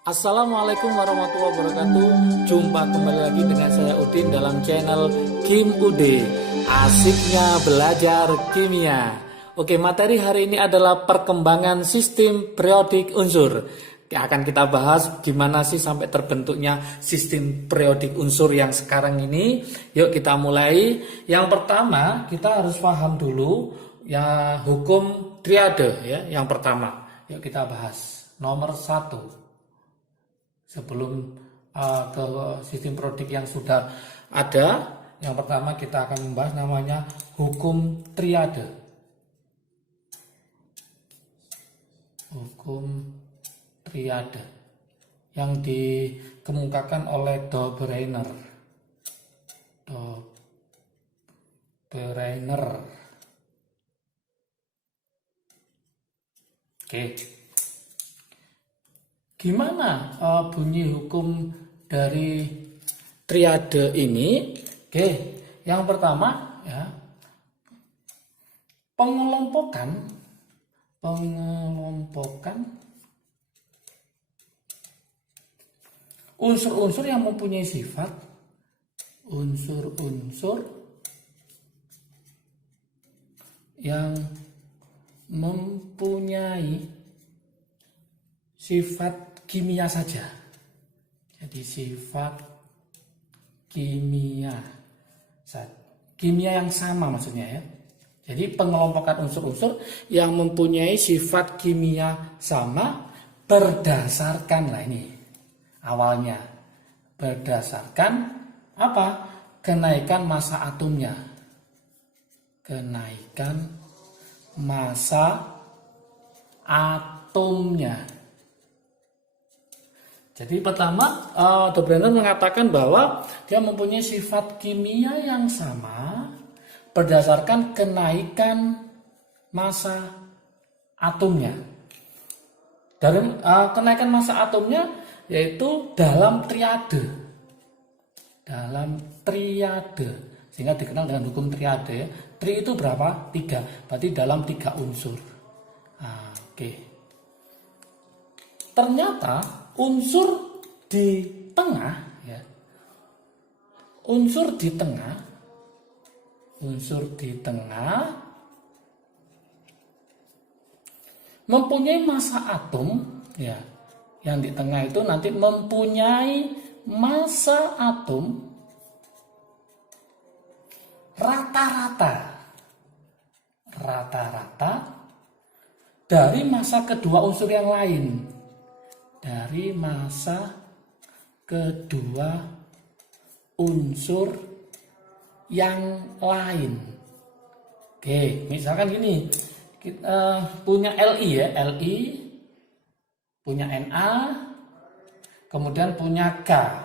Assalamualaikum warahmatullahi wabarakatuh. Jumpa kembali lagi dengan saya Udin dalam channel Kim Ude. Asiknya belajar kimia. Oke, materi hari ini adalah perkembangan sistem periodik unsur. Akan kita bahas gimana sih sampai terbentuknya sistem periodik unsur yang sekarang ini. Yuk kita mulai. Yang pertama kita harus paham dulu ya hukum triade ya. Yang pertama, yuk kita bahas. Nomor 1. Sebelum ke sistem periodik yang sudah ada, yang pertama kita akan membahas namanya hukum triade. Hukum triade yang dikemukakan oleh Dobereiner. Oke. Gimana bunyi hukum dari triade ini? Oke, yang pertama ya, pengelompokan unsur-unsur yang mempunyai sifat unsur-unsur yang mempunyai sifat kimia saja. Jadi sifat kimia yang sama maksudnya ya. Jadi pengelompokan unsur-unsur yang mempunyai sifat kimia sama berdasarkan ini awalnya berdasarkan apa? Kenaikan massa atomnya. Kenaikan massa atomnya. Jadi pertama, Dobereiner mengatakan bahwa dia mempunyai sifat kimia yang sama berdasarkan kenaikan massa atomnya. Dari kenaikan massa atomnya yaitu dalam triade. Sehingga dikenal dengan hukum triade ya. Tri itu berapa? 3. Berarti dalam 3 unsur. Oke. Ternyata unsur di tengah ya. Unsur di tengah mempunyai massa atom ya. Yang di tengah itu nanti mempunyai massa atom rata-rata dari massa kedua unsur yang lain. Dari massa kedua unsur yang lain. Oke, misalkan gini, kita punya Li ya, Li punya Na, kemudian punya K.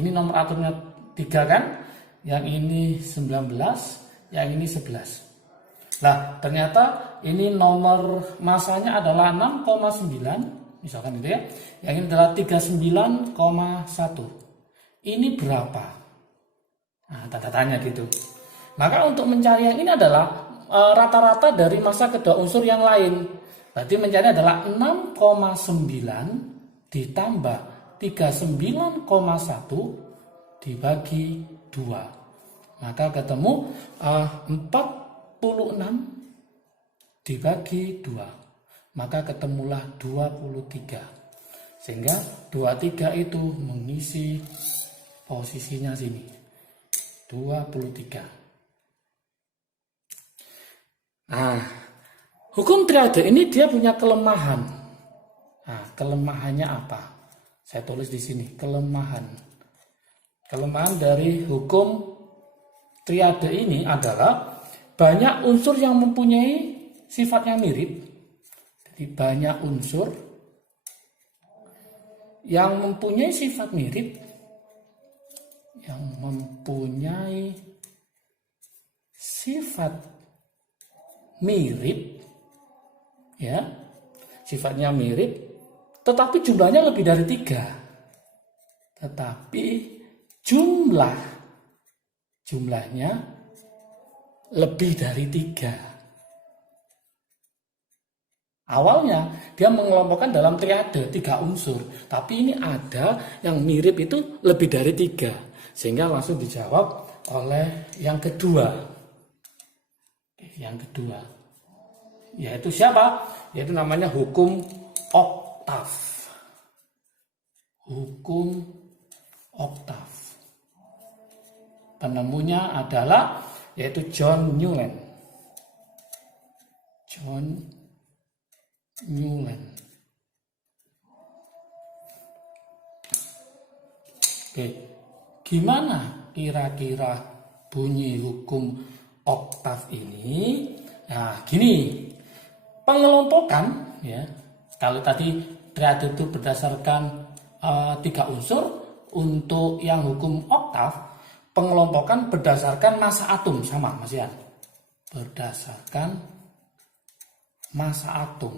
Ini nomor atomnya 3 kan? Yang ini 19, yang ini 11. Nah, ternyata ini nomor massanya adalah 6,9. Misalkan itu ya, yang ini adalah 39,1. Ini berapa? Nah, tanda tanya gitu. Maka untuk mencari yang ini adalah rata-rata dari massa kedua unsur yang lain. Berarti mencari adalah 6,9 ditambah 39,1 dibagi 2. Maka ketemu 46 dibagi 2. Maka ketemulah 23. Sehingga 23 itu mengisi posisinya sini. 23. Nah, hukum triade ini dia punya kelemahan. Nah, kelemahannya apa? Saya tulis di sini, kelemahan. Kelemahan dari hukum triade ini adalah banyak unsur yang mempunyai sifatnya mirip. Banyak unsur yang mempunyai sifat mirip, ya, sifatnya mirip, tetapi jumlahnya lebih dari 3. Tetapi jumlahnya lebih dari 3. Awalnya dia mengelompokkan dalam triade 3 unsur, tapi ini ada yang mirip itu lebih dari 3, sehingga langsung dijawab oleh yang kedua. Yang kedua, yaitu siapa? Yaitu namanya hukum oktav. Hukum oktav. Penemunya adalah yaitu John Newland. John Newland. Oke, gimana kira-kira bunyi hukum oktav ini? Nah, gini, pengelompokan ya. Kalau tadi triade itu berdasarkan 3 unsur, untuk yang hukum oktav pengelompokan berdasarkan massa atom, sama Mas Yan. Berdasarkan massa atom.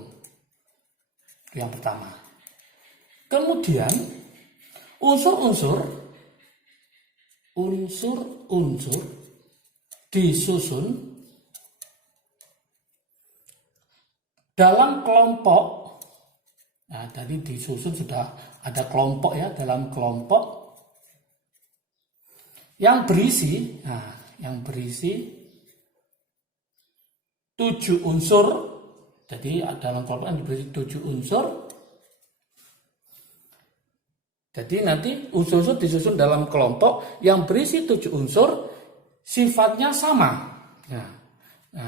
Itu yang pertama. Kemudian unsur-unsur disusun dalam kelompok. Nah, tadi disusun sudah ada kelompok ya, dalam kelompok yang berisi 7 unsur. Jadi dalam kelompok yang berisi 7 unsur. Jadi nanti unsur-unsur disusun dalam kelompok yang berisi 7 unsur, sifatnya sama. Nah,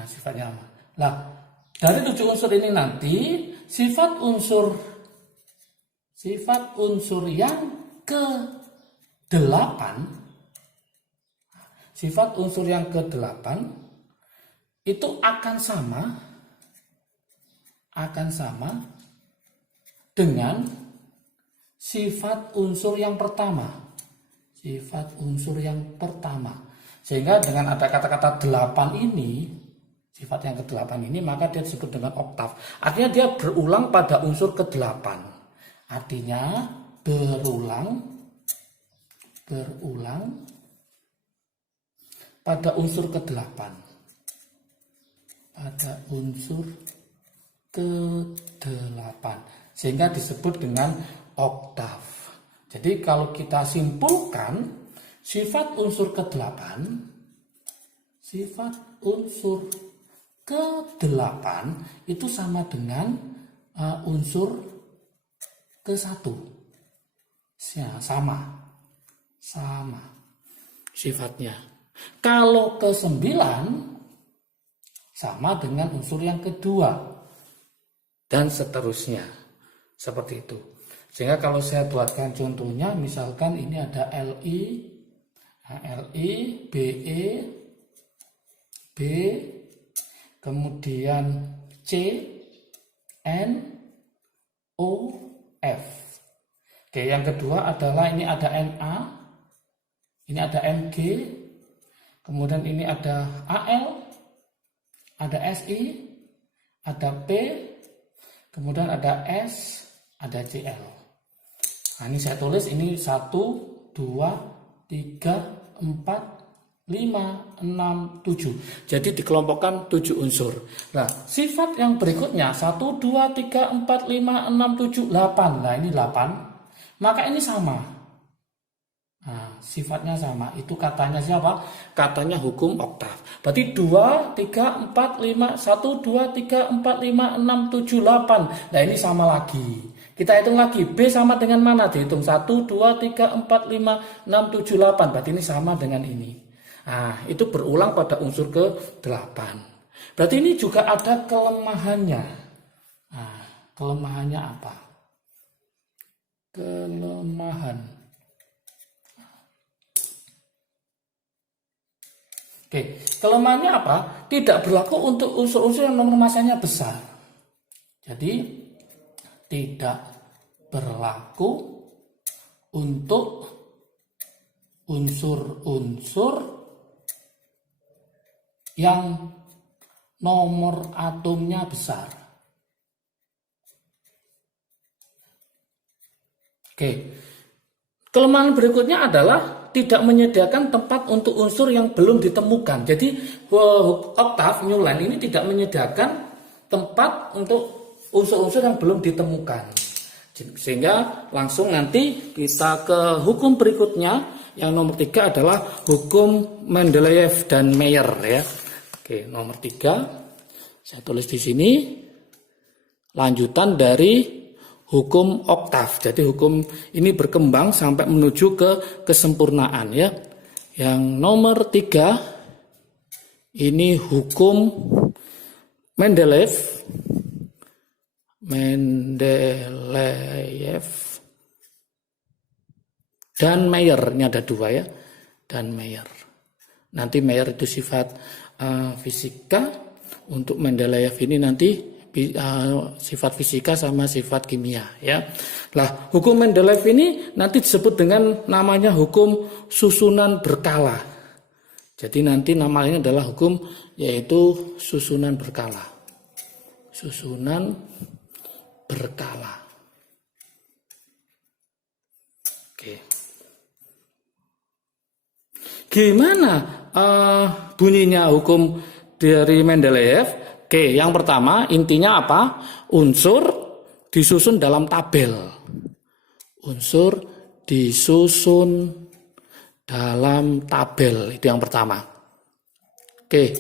sifatnya sama. Nah, dari 7 unsur ini nanti sifat unsur yang ke-8, sifat unsur yang ke-8 itu akan sama dengan sifat unsur yang pertama. Sifat unsur yang pertama. Sehingga dengan ada kata-kata 8 ini, sifat yang ke-8 ini, maka dia disebut dengan oktav. Artinya dia berulang pada unsur ke-8. Artinya berulang pada unsur ke-8. Pada unsur ke-8. Sehingga disebut dengan oktav. Jadi kalau kita simpulkan, sifat unsur ke-8 itu sama dengan unsur ke-1. Ya, sama sifatnya. Kalau ke-9 sama dengan unsur yang kedua, dan seterusnya. Seperti itu. Sehingga kalau saya buatkan contohnya, misalkan ini ada Li, Be, B, kemudian C, N, O, F. Oke, yang kedua adalah ini ada Na, ini ada Mg, kemudian ini ada Al, ada Si, ada P, kemudian ada S, ada Cl. Nah, ini saya tulis ini 1, 2, 3, 4, 5, 6, 7. Jadi dikelompokkan 7 unsur. Nah, sifat yang berikutnya 1, 2, 3, 4, 5, 6, 7, 8. Nah, ini 8. Maka ini sama. Nah, sifatnya sama. Itu katanya siapa? Katanya hukum oktav. Berarti 2, 3, 4, 5, 1, 2, 3, 4, 5, 6, 7, 8. Nah, ini sama lagi. Kita hitung lagi. B sama dengan mana? Dihitung 1, 2, 3, 4, 5, 6, 7, 8. Berarti ini sama dengan ini. Nah, itu berulang pada unsur ke-8. Berarti ini juga ada kelemahannya. Nah, kelemahannya apa? Kelemahan. Oke, kelemahannya apa? Tidak berlaku untuk unsur-unsur yang nomor massanya besar. Jadi tidak berlaku untuk unsur-unsur yang nomor atomnya besar. Oke, kelemahan berikutnya adalah tidak menyediakan tempat untuk unsur yang belum ditemukan. Jadi oktav Newland ini tidak menyediakan tempat untuk unsur-unsur yang belum ditemukan. Sehingga langsung nanti kita ke hukum berikutnya. Yang nomor 3 adalah hukum Mendeleev dan Mayer ya. Oke, nomor 3 saya tulis di sini lanjutan dari hukum oktav. Jadi hukum ini berkembang sampai menuju ke kesempurnaan ya. Yang nomor 3 ini hukum Mendeleev dan Mayer. Ini ada 2 ya, dan Mayer. Nanti Mayer itu sifat fisika, untuk Mendeleev ini nanti sifat fisika sama sifat kimia ya. Nah, hukum Mendeleev ini nanti disebut dengan namanya hukum susunan berkala. Jadi nanti namanya adalah hukum yaitu susunan berkala. Susunan berkala. Oke. Gimana bunyinya hukum dari Mendeleev? Oke, yang pertama intinya apa? Unsur disusun dalam tabel. Unsur disusun dalam tabel, itu yang pertama. Oke,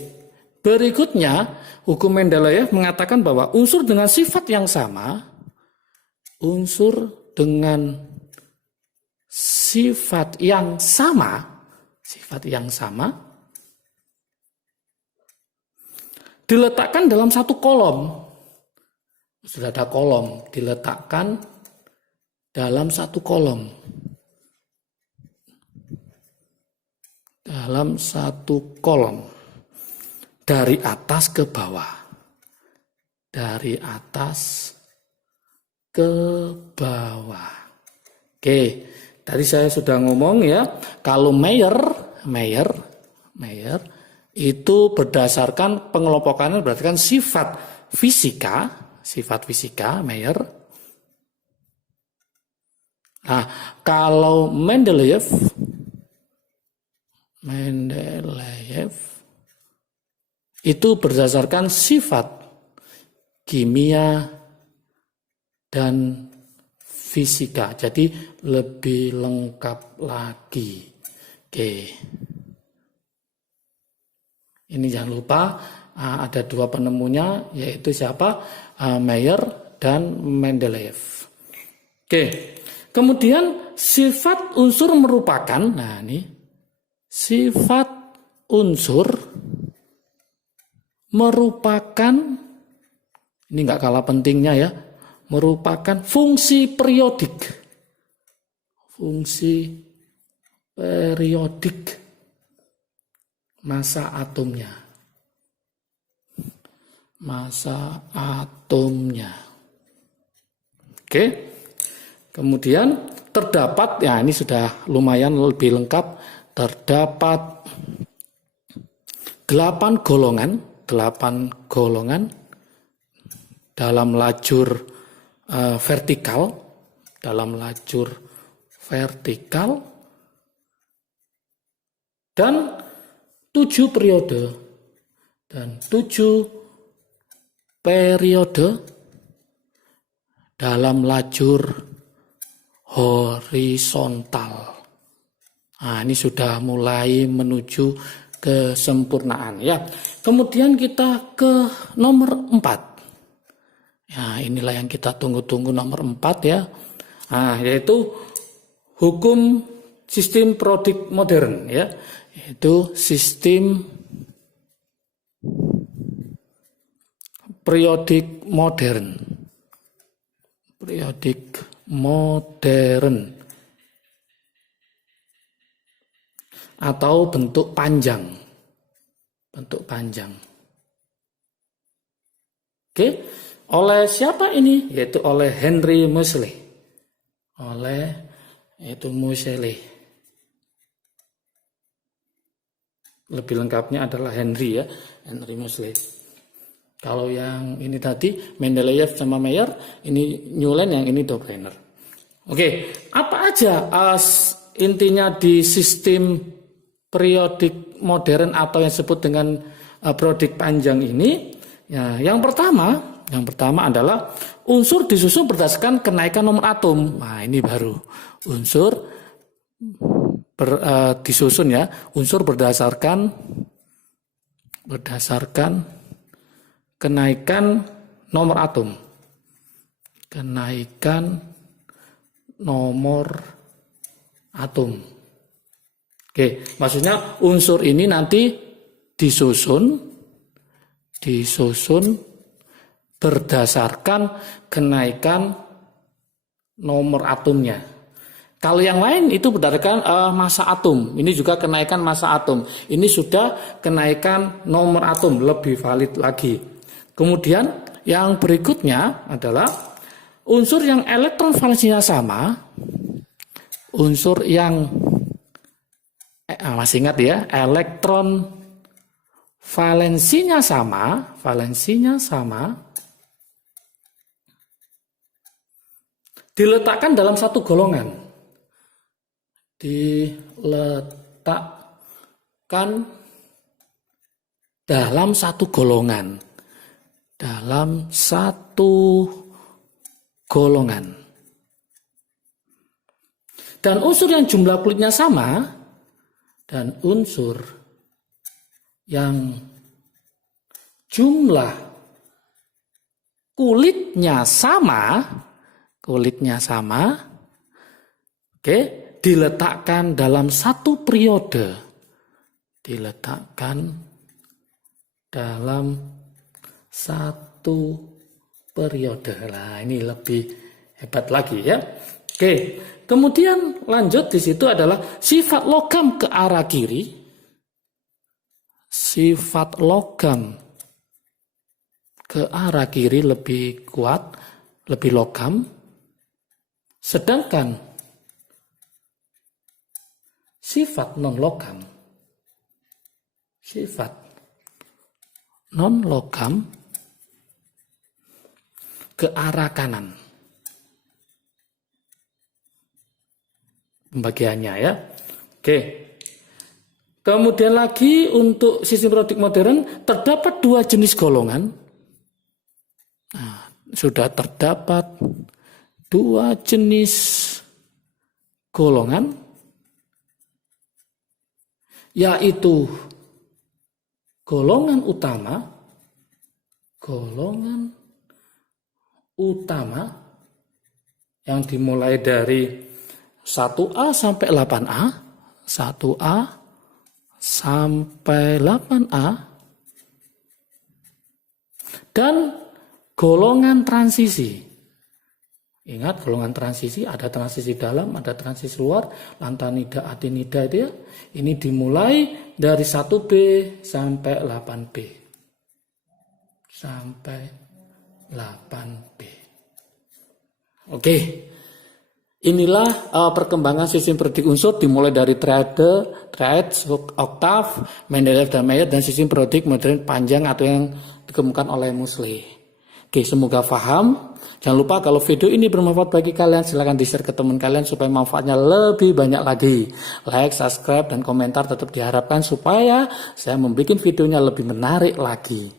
berikutnya hukum Mendeleev mengatakan bahwa unsur dengan sifat yang sama, sifat yang sama diletakkan dalam satu kolom. Sudah ada kolom, diletakkan dalam satu kolom. Dalam satu kolom. Dari atas ke bawah. Dari atas ke bawah. Oke, tadi saya sudah ngomong ya, kalau Mayer itu berdasarkan pengelompokannya berdasarkan sifat fisika Mayer. Nah, kalau Mendeleev itu berdasarkan sifat kimia dan fisika. Jadi lebih lengkap lagi. Oke. Ini jangan lupa ada 2 penemunya, yaitu siapa? Mayer dan Mendeleev. Oke. Kemudian sifat unsur merupakan, nah ini sifat unsur merupakan, ini nggak kalah pentingnya ya, merupakan fungsi periodik. Fungsi periodik massa atomnya. Massa atomnya. Oke. Kemudian terdapat, ya ini sudah lumayan lebih lengkap, terdapat 8 golongan dalam lajur vertikal, dan 7 periode dalam lajur horizontal. Nah, ini sudah mulai menuju kesempurnaan ya. Kemudian kita ke nomor 4. Ya, inilah yang kita tunggu-tunggu, nomor 4 ya. Nah, yaitu hukum sistem periodik modern ya. Yaitu sistem periodik modern. Atau bentuk panjang. Oke, oleh siapa ini? Yaitu oleh Henry Moseley. Lebih lengkapnya adalah Henry Moseley. Kalau yang ini tadi Mendeleev sama Mayer, ini Newland, yang ini Dobreiner. Oke, apa aja intinya di sistem periodik modern atau yang disebut dengan periodik panjang ini? Ya, yang pertama Yang pertama adalah unsur disusun berdasarkan kenaikan nomor atom. Nah, ini baru unsur disusun ya. Unsur berdasarkan kenaikan nomor atom. Kenaikan nomor atom. Oke, maksudnya unsur ini nanti disusun berdasarkan kenaikan nomor atomnya. Kalau yang lain itu berdasarkan massa atom. Ini juga kenaikan massa atom. Ini sudah kenaikan nomor atom, lebih valid lagi. Kemudian yang berikutnya adalah unsur yang elektron valensinya sama. Unsur yang masih ingat ya, elektron valensinya sama, diletakkan dalam satu golongan. Dalam satu golongan. Dan unsur yang jumlah kulitnya sama dan unsur yang jumlah kulitnya sama, oke, diletakkan dalam satu periode. Nah, ini lebih hebat lagi ya. Oke, kemudian lanjut di situ adalah sifat logam ke arah kiri. Sifat logam ke arah kiri lebih kuat, lebih logam. Sedangkan sifat non logam ke arah kanan. Pembagiannya ya. Oke. Kemudian lagi untuk sistem periodik modern terdapat dua jenis golongan. Nah, sudah terdapat dua jenis golongan, yaitu golongan utama yang dimulai dari 1A sampai 8A, 1A sampai 8A, dan golongan transisi. Ingat, golongan transisi ada transisi dalam, ada transisi luar, lantanida, adenida itu ya. Ini dimulai dari 1B sampai 8B. Oke. Inilah perkembangan sistem periodik unsur dimulai dari triad, oktav, Mendeleev dan Mayer, dan sistem periodik modern panjang atau yang dikemukakan oleh Moseley. Oke, semoga paham. Jangan lupa kalau video ini bermanfaat bagi kalian, silahkan di-share ke teman kalian supaya manfaatnya lebih banyak lagi. Like, subscribe, dan komentar tetap diharapkan supaya saya membuat videonya lebih menarik lagi.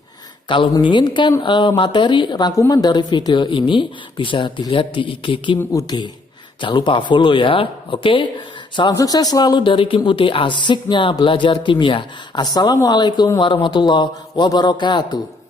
Kalau menginginkan materi rangkuman dari video ini bisa dilihat di IG Kim UD. Jangan lupa follow ya. Oke. Salam sukses selalu dari Kim UD, asiknya belajar kimia. Assalamualaikum warahmatullahi wabarakatuh.